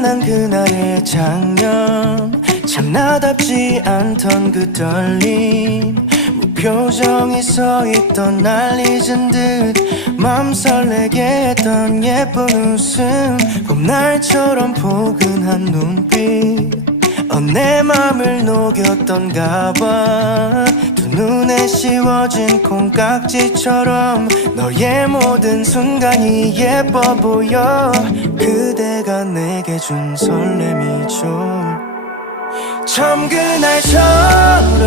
만난 그날의 장면, 참 나답지 않던 그 떨림, 무표정이 서있던 날 잊은 듯 맘 설레게 했던 예쁜 웃음, 봄날처럼 포근한 눈빛, 내 맘을 녹였던가 봐. 두 눈에 씌워진 콩깍지처럼 너의 모든 순간이 예뻐 보여. 그대가 내게 준 설렘이죠. 처음 그날처럼